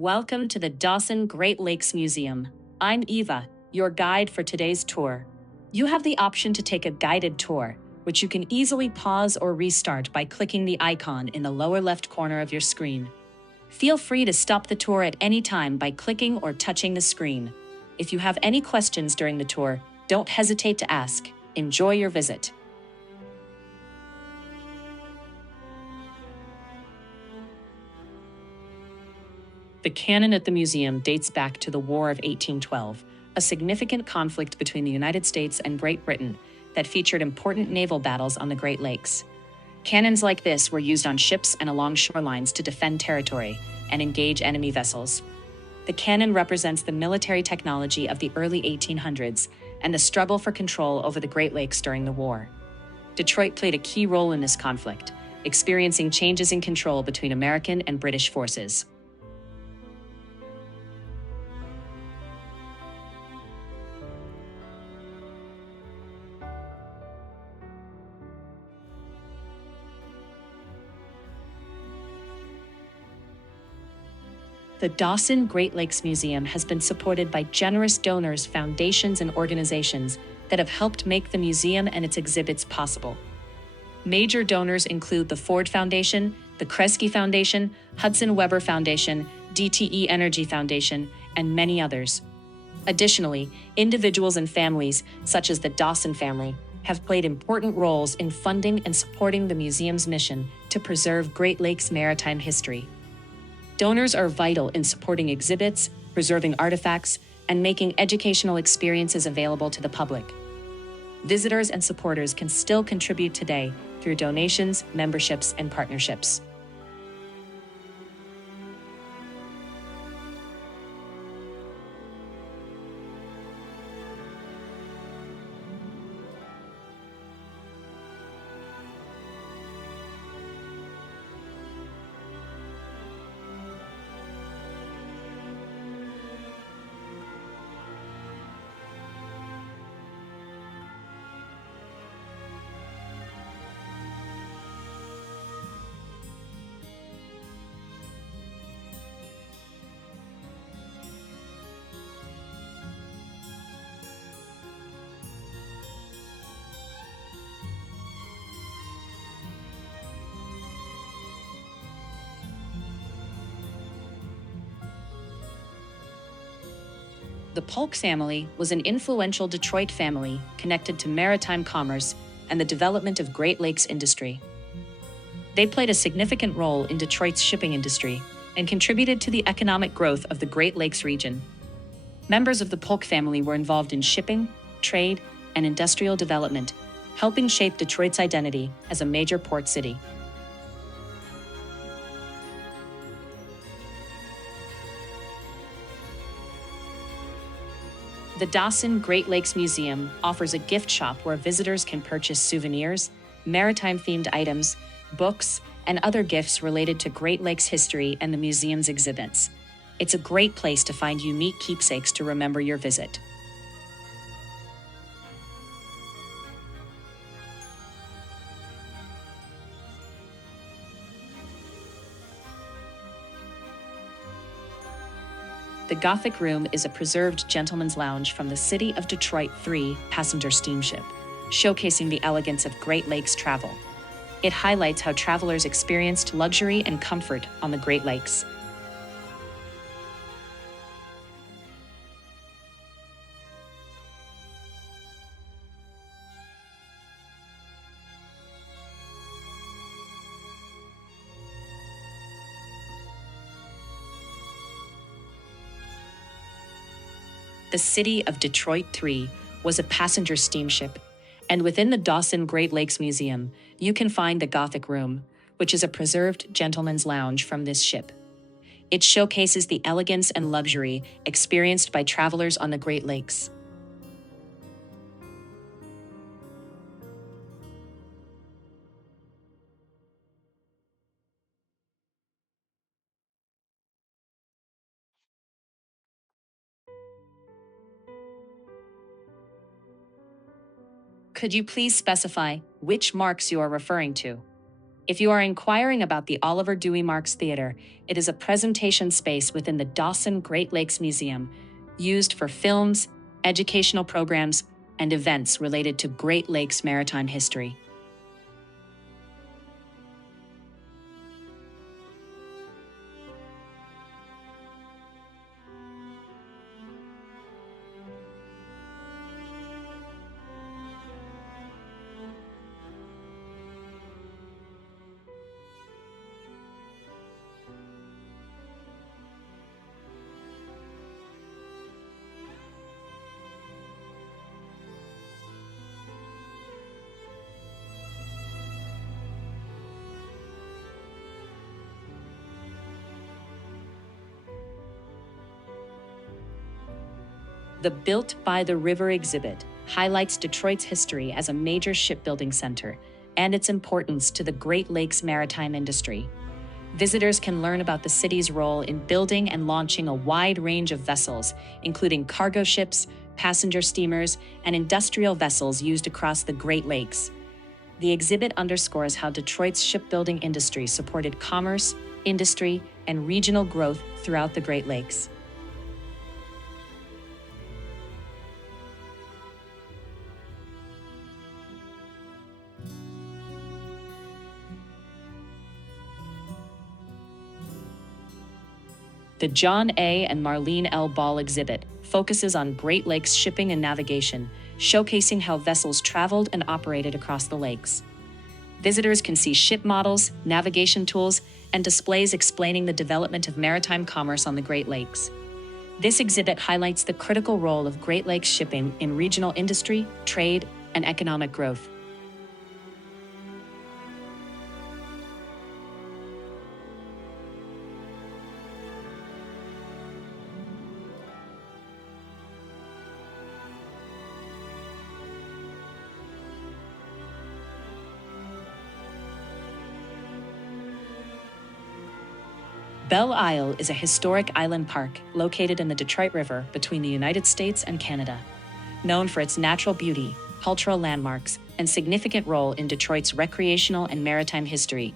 Welcome to the Dossin Great Lakes Museum. I'm Eva, your guide for today's tour. You have the option to take a guided tour, which you can easily pause or restart by clicking the icon in the lower left corner of your screen. Feel free to stop the tour at any time by clicking or touching the screen. If you have any questions during the tour, don't hesitate to ask. Enjoy your visit. The cannon at the museum dates back to the War of 1812, a significant conflict between the United States and Great Britain that featured important naval battles on the Great Lakes. Cannons like this were used on ships and along shorelines to defend territory and engage enemy vessels. The cannon represents the military technology of the early 1800s and the struggle for control over the Great Lakes during the war. Detroit played a key role in this conflict, experiencing changes in control between American and British forces. The Dossin Great Lakes Museum has been supported by generous donors, foundations, and organizations that have helped make the museum and its exhibits possible. Major donors include the Ford Foundation, the Kresge Foundation, Hudson Weber Foundation, DTE Energy Foundation, and many others. Additionally, individuals and families, such as the Dossin family, have played important roles in funding and supporting the museum's mission to preserve Great Lakes maritime history. Donors are vital in supporting exhibits, preserving artifacts, and making educational experiences available to the public. Visitors and supporters can still contribute today through donations, memberships, and partnerships. The Polk family was an influential Detroit family connected to maritime commerce and the development of Great Lakes industry. They played a significant role in Detroit's shipping industry and contributed to the economic growth of the Great Lakes region. Members of the Polk family were involved in shipping, trade, and industrial development, helping shape Detroit's identity as a major port city. The Dossin Great Lakes Museum offers a gift shop where visitors can purchase souvenirs, maritime-themed items, books, and other gifts related to Great Lakes history and the museum's exhibits. It's a great place to find unique keepsakes to remember your visit. The Gothic Room is a preserved gentleman's lounge from the City of Detroit 3 passenger steamship, showcasing the elegance of Great Lakes travel. It highlights how travelers experienced luxury and comfort on the Great Lakes. The City of Detroit 3 was a passenger steamship, and within the Dossin Great Lakes Museum, you can find the Gothic Room, which is a preserved gentleman's lounge from this ship. It showcases the elegance and luxury experienced by travelers on the Great Lakes. Could you please specify which marks you are referring to? If you are inquiring about the Oliver Dewey Marks Theater, it is a presentation space within the Dossin Great Lakes Museum, used for films, educational programs, and events related to Great Lakes maritime history. The Built by the River exhibit highlights Detroit's history as a major shipbuilding center and its importance to the Great Lakes maritime industry. Visitors can learn about the city's role in building and launching a wide range of vessels, including cargo ships, passenger steamers, and industrial vessels used across the Great Lakes. The exhibit underscores how Detroit's shipbuilding industry supported commerce, industry, and regional growth throughout the Great Lakes. The John A. and Marlene L. Ball exhibit focuses on Great Lakes shipping and navigation, showcasing how vessels traveled and operated across the lakes. Visitors can see ship models, navigation tools, and displays explaining the development of maritime commerce on the Great Lakes. This exhibit highlights the critical role of Great Lakes shipping in regional industry, trade, and economic growth. Belle Isle is a historic island park located in the Detroit River between the United States and Canada. Known for its natural beauty, cultural landmarks, and significant role in Detroit's recreational and maritime history,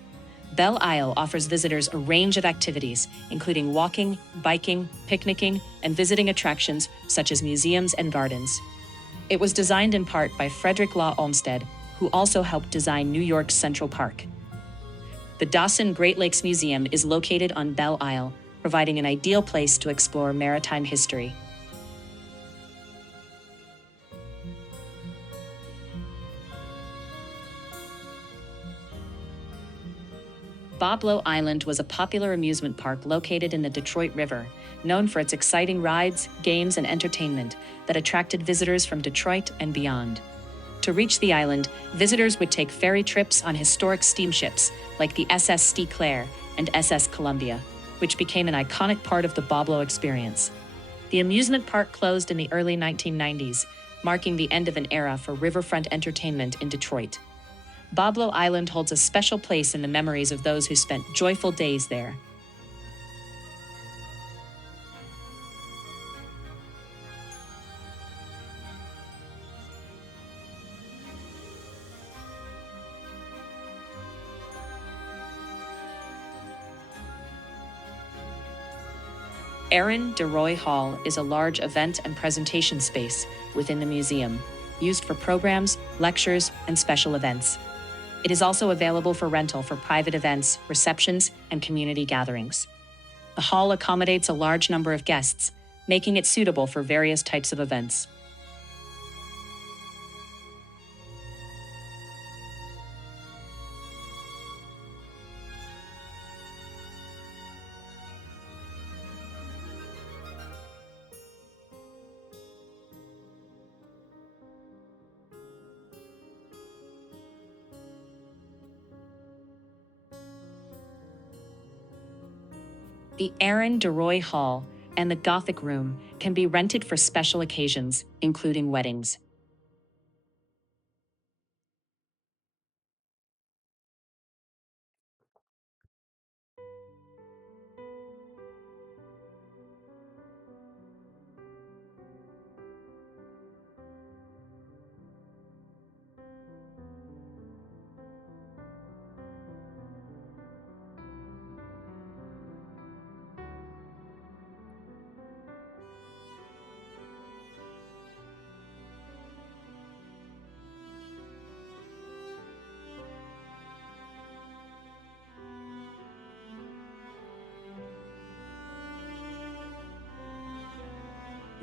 Belle Isle offers visitors a range of activities, including walking, biking, picnicking, and visiting attractions such as museums and gardens. It was designed in part by Frederick Law Olmsted, who also helped design New York's Central Park. The Dossin Great Lakes Museum is located on Belle Isle, providing an ideal place to explore maritime history. Boblo Island was a popular amusement park located in the Detroit River, known for its exciting rides, games, and entertainment that attracted visitors from Detroit and beyond. To reach the island, visitors would take ferry trips on historic steamships like the SS Ste. Claire and SS Columbia, which became an iconic part of the Boblo experience. The amusement park closed in the early 1990s, marking the end of an era for riverfront entertainment in Detroit. Boblo Island holds a special place in the memories of those who spent joyful days there. Aaron DeRoy Hall is a large event and presentation space within the museum, used for programs, lectures, and special events. It is also available for rental for private events, receptions, and community gatherings. The hall accommodates a large number of guests, making it suitable for various types of events. The Aaron DeRoy Hall and the Gothic Room can be rented for special occasions, including weddings.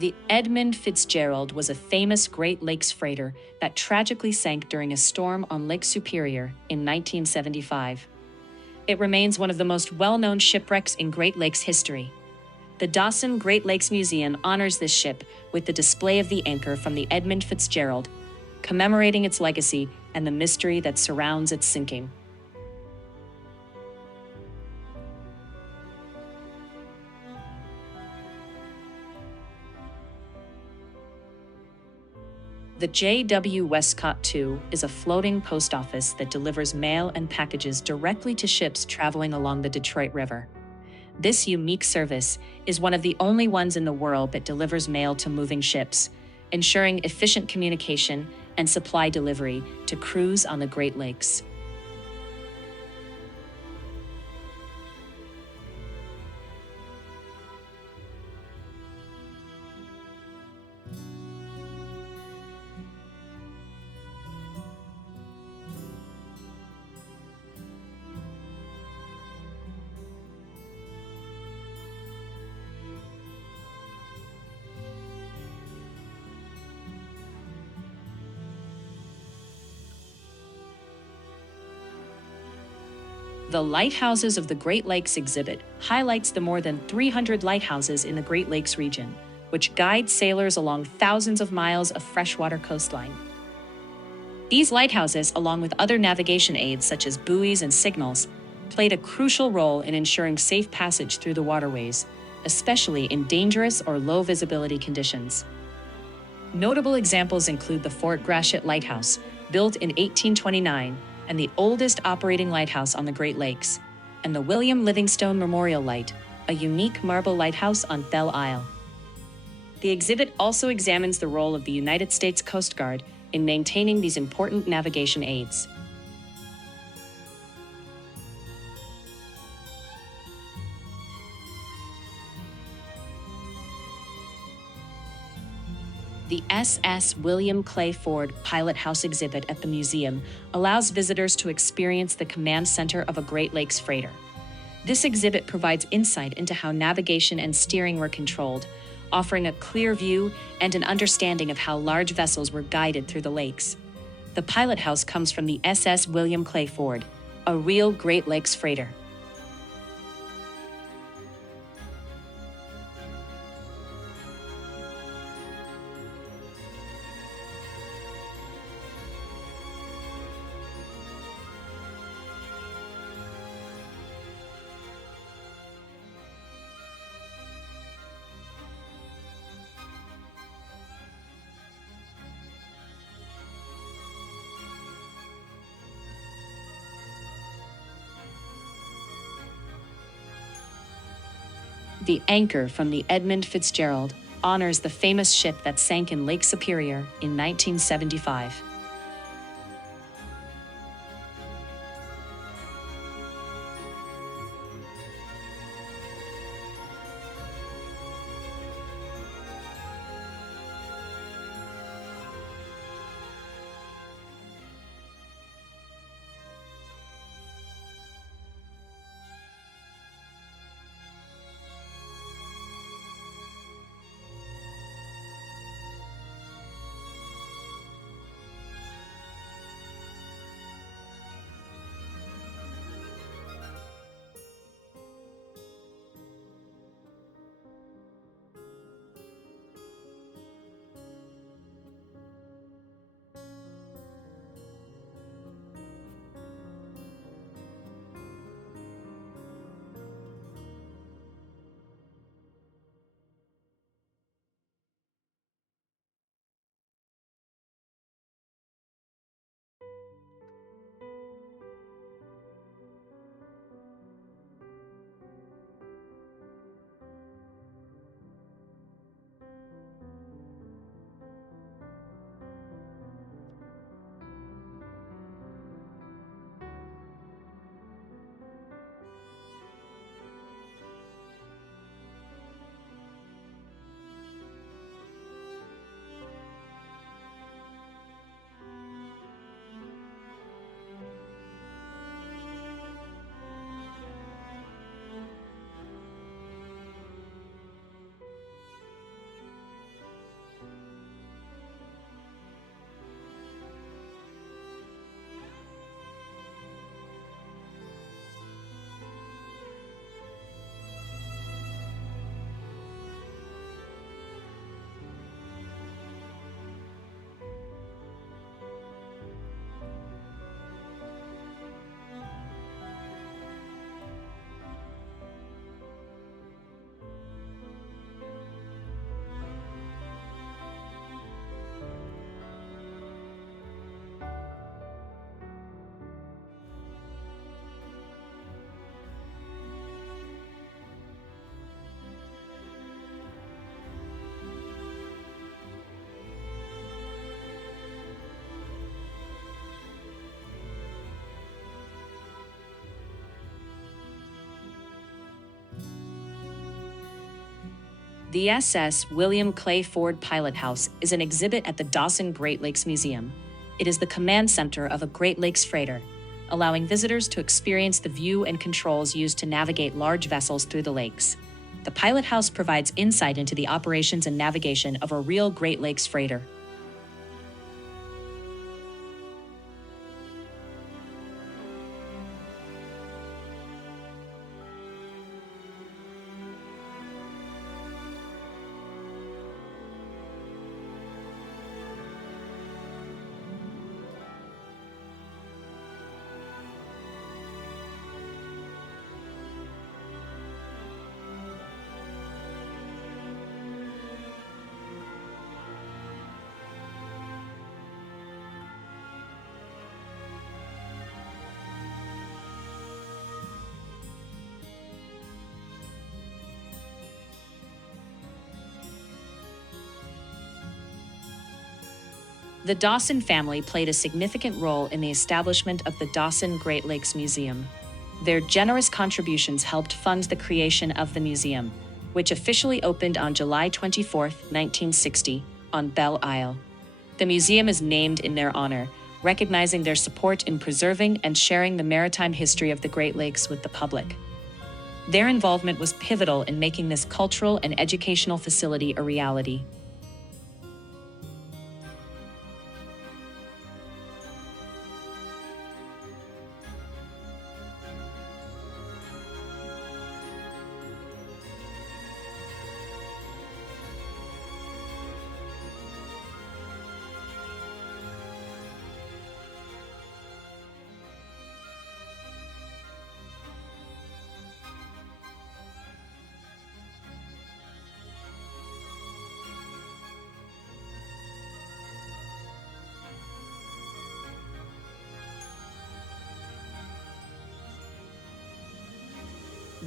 The Edmund Fitzgerald was a famous Great Lakes freighter that tragically sank during a storm on Lake Superior in 1975. It remains one of the most well-known shipwrecks in Great Lakes history. The Dossin Great Lakes Museum honors this ship with the display of the anchor from the Edmund Fitzgerald, commemorating its legacy and the mystery that surrounds its sinking. The J.W. Westcott II is a floating post office that delivers mail and packages directly to ships traveling along the Detroit River. This unique service is one of the only ones in the world that delivers mail to moving ships, ensuring efficient communication and supply delivery to crews on the Great Lakes. The Lighthouses of the Great Lakes exhibit highlights the more than 300 lighthouses in the Great Lakes region, which guide sailors along thousands of miles of freshwater coastline. These lighthouses, along with other navigation aids such as buoys and signals, played a crucial role in ensuring safe passage through the waterways, especially in dangerous or low visibility conditions. Notable examples include the Fort Gratiot Lighthouse, built in 1829, and the oldest operating lighthouse on the Great Lakes, and the William Livingstone Memorial Light, a unique marble lighthouse on Belle Isle. The exhibit also examines the role of the United States Coast Guard in maintaining these important navigation aids. The SS William Clay Ford Pilot House exhibit at the museum allows visitors to experience the command center of a Great Lakes freighter. This exhibit provides insight into how navigation and steering were controlled, offering a clear view and an understanding of how large vessels were guided through the lakes. The pilot house comes from the SS William Clay Ford, a real Great Lakes freighter. The anchor from the Edmund Fitzgerald honors the famous ship that sank in Lake Superior in 1975. The SS William Clay Ford Pilot House is an exhibit at the Dossin Great Lakes Museum. It is the command center of a Great Lakes freighter, allowing visitors to experience the view and controls used to navigate large vessels through the lakes. The pilot house provides insight into the operations and navigation of a real Great Lakes freighter. The Dossin family played a significant role in the establishment of the Dossin Great Lakes Museum. Their generous contributions helped fund the creation of the museum, which officially opened on July 24, 1960, on Belle Isle. The museum is named in their honor, recognizing their support in preserving and sharing the maritime history of the Great Lakes with the public. Their involvement was pivotal in making this cultural and educational facility a reality.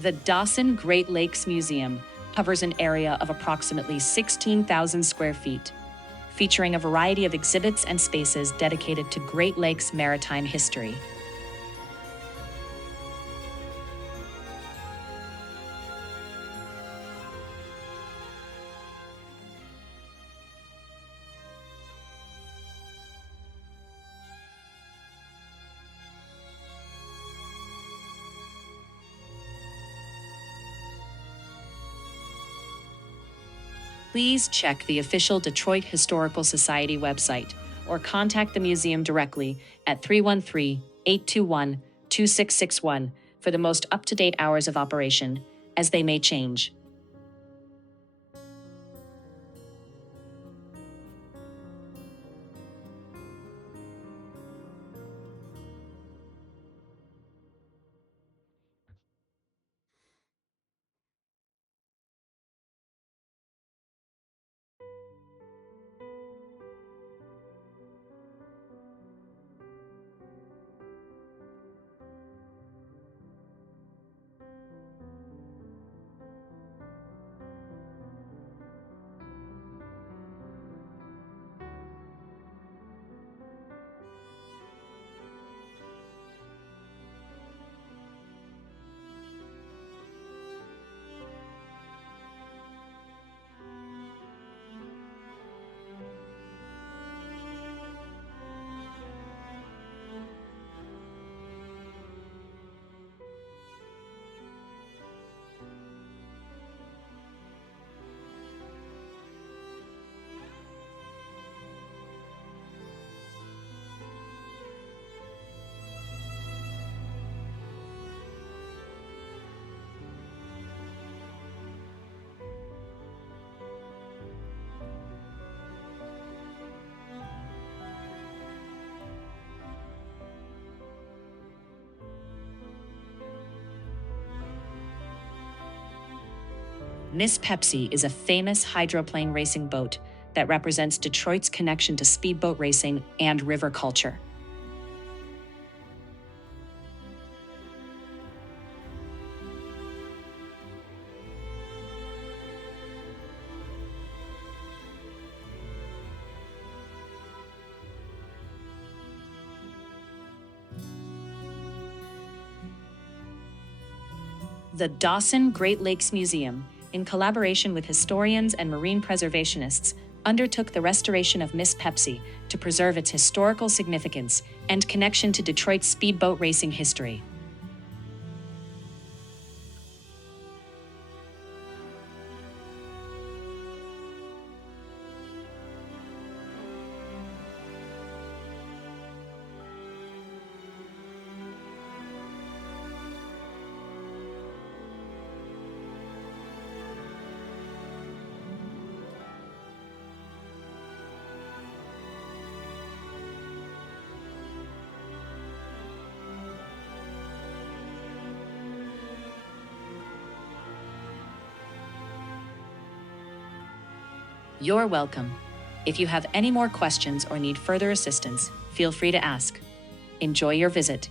The Dossin Great Lakes Museum covers an area of approximately 16,000 square feet, featuring a variety of exhibits and spaces dedicated to Great Lakes maritime history. Please check the official Detroit Historical Society website or contact the museum directly at 313-821-2661 for the most up-to-date hours of operation, as they may change. Miss Pepsi is a famous hydroplane racing boat that represents Detroit's connection to speedboat racing and river culture. The Dossin Great Lakes Museum in collaboration with historians and marine preservationists, undertook the restoration of Miss Pepsi to preserve its historical significance and connection to Detroit's speedboat racing history. You're welcome. If you have any more questions or need further assistance, feel free to ask. Enjoy your visit.